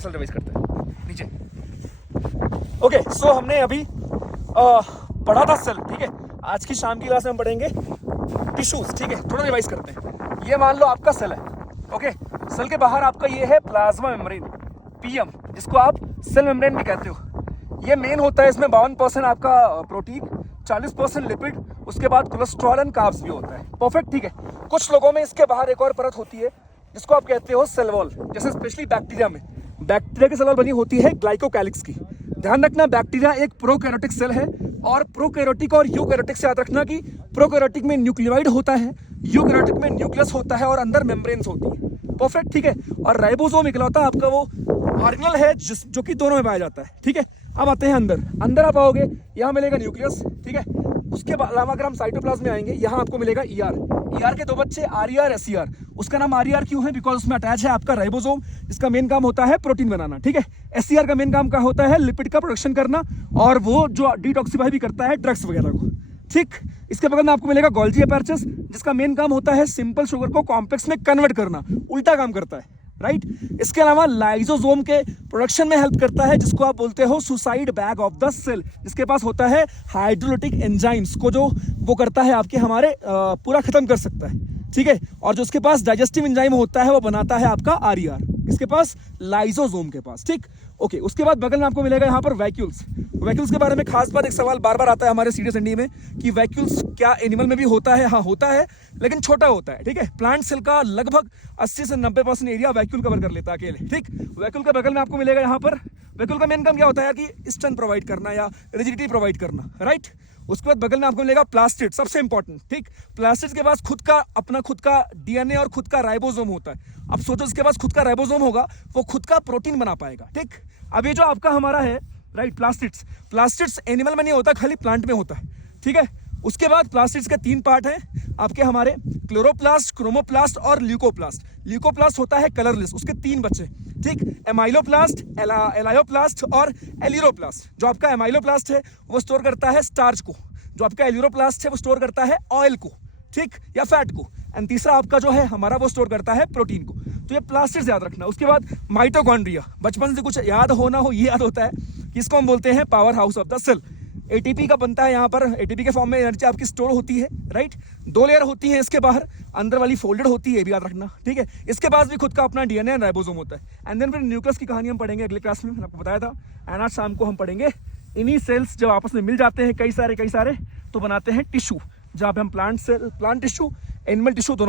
दूसरा cell revise करते हैं नीचे। ओके सो हमने अभी पढ़ा था सेल, ठीक है। आज की शाम की क्लास में हम पढ़ेंगे टिश्यूज, ठीक है। थोड़ा रिवाइज करते हैं। ये मान लो आपका सेल है, ओके। सेल के बाहर आपका ये है प्लाज्मा मेम्ब्रेन, पीएम, जिसको आप सेल मेम्ब्रेन भी कहते हो। ये मेन होता है, इसमें 52% आपका प्रोटीन, 40% लिपिड, उसके बाद कोलेस्ट्रॉल एंड कार्ब्स भी होता है। परफेक्ट, ठीक है। कुछ लोगों में इसके बाहर एक और परत होती है जिसको आप कहते हो सेल वॉल। जैसे स्पेशली बैक्टीरिया में, बैक्टीरिया की सेल वॉल बनी होती है ग्लाइकोकैलिक्स की। ध्यान रखना, बैक्टीरिया एक प्रोकैरियोटिक सेल है, और प्रोकैरियोटिक और यूकैरियोटिक से याद रखना कि प्रोकैरियोटिक में न्यूक्लियोइड होता है, यूकैरियोटिक में न्यूक्लियस होता है और अंदर मेम्ब्रेन्स होती है। परफेक्ट, ठीक है। और राइबोसोम इकलौता आपका वो ऑर्गेनल है जो कि दोनों में पाया जाता है, ठीक है। अब आते हैं अंदर आप आओगे, यहाँ मिलेगा न्यूक्लियस, ठीक है। उसके अलावा अगर हम साइटोप्लाज्म में आएंगे, यहाँ आपको मिलेगा ईआर के दो बच्चे आरईआर एसईआर। उसका नाम आरईआर क्यों है? बिकॉज उसमें अटैच है आपका राइबोसोम, जिसका मेन काम होता है प्रोटीन बनाना, ठीक है। एसईआर का मेन काम का होता है लिपिड का प्रोडक्शन करना, और वो जो डिटॉक्सिफाई भी करता है ड्रग्स वगैरह को, ठीक। इसके बगल में आपको मिलेगा गोल्जी अपैरेटस, जिसका मेन काम होता है सिंपल शुगर को कॉम्प्लेक्स में कन्वर्ट करना, उल्टा काम करता है, राइट। इसके अलावा लाइजोसोम के प्रोडक्शन में हेल्प करता है, जिसको आप बोलते हो suicide bag of the cell, जिसके पास होता है हाइड्रोलिटिक एंजाइम्स को, जो वो करता है आपके हमारे पूरा खत्म कर सकता है, ठीक है। और जो उसके पास डाइजेस्टिव एंजाइम होता है वो बनाता है आपका आरईआर, इसके पास लाइजोसोम के पास, ठीक। ओके, उसके बाद बगल में आपको मिलेगा यहाँ पर वैक्यूल्स। वैक्यूल्स के बारे में खास बात, एक सवाल बार बार आता है हमारे सीरियस एनडी में कि वैक्यूल्स क्या एनिमल में भी होता है? हाँ होता है, लेकिन छोटा होता है, ठीक है। प्लांट सेल का लगभग 80 से 90% एरिया वैक्यूल कवर कर लेता है अकेले, ठीक। वैक्यूल के बगल में आपको मिलेगा यहाँ पर, वैक्यूल का मेन काम क्या होता है कि स्ट्रेंथ प्रोवाइड करना या रिजिडिटी प्रोवाइड करना, राइट। उसके बाद बगल में आपको मिलेगा प्लास्टिड, सबसे इंपॉर्टेंट, ठीक। प्लास्टिड के पास खुद का डीएनए और खुद का राइबोसोम होता है। अब सोचो इसके पास खुद का राइबोसोम होगा, वो खुद का प्रोटीन बना पाएगा, ठीक। अब ये जो आपका हमारा है, राइट, प्लास्टिड्स एनिमल में नहीं होता, खाली प्लांट में होता है, ठीक है। उसके बाद प्लास्टिड्स के 3 पार्ट हैं आपके हमारे, क्लोरोप्लास्ट, क्रोमोप्लास्ट और ल्यूकोप्लास्ट। ल्यूकोप्लास्ट होता है कलरलेस, उसके 3 बच्चे, ठीक। एमाइलोप्लास्ट, एलायोप्लास्ट और एलिरोप्लास्ट। जो आपका एमाइलोप्लास्ट है वो स्टोर करता है स्टार्च को, जो आपका एलिरोप्लास्ट है वो स्टोर करता है ऑयल को, ठीक, या फैट को, एंड तीसरा आपका जो है हमारा वो स्टोर करता है प्रोटीन को। तो ये प्लास्टिड्स याद रखना। उसके बाद माइटोकॉन्ड्रिया, बचपन से कुछ याद हो ना हो ये याद होता है, इसको हम बोलते हैं powerhouse of the cell. ATP का बनता है यहाँ पर, एटीपी के फॉर्म में एनर्जी आपकी स्टोर होती है, राइट। 2 लेयर होती है इसके बाहर, अंदर वाली फोल्डेड होती है, ये भी याद रखना, ठीक है। इसके पास भी खुद का अपना डीएनए एंड राइबोसोम होता है। एंड देन फिर न्यूक्लियस की कहानी हम पढ़ेंगे अगले क्लास में, मैंने आपको बताया था। एंड आज शाम को हम पढ़ेंगे इन्हीं सेल्स जब आपस में मिल जाते हैं कई सारे तो बनाते हैं टिश्यू, जहाँ पे हम प्लांट टिश्यू, एनिमल टिश्यू दोनों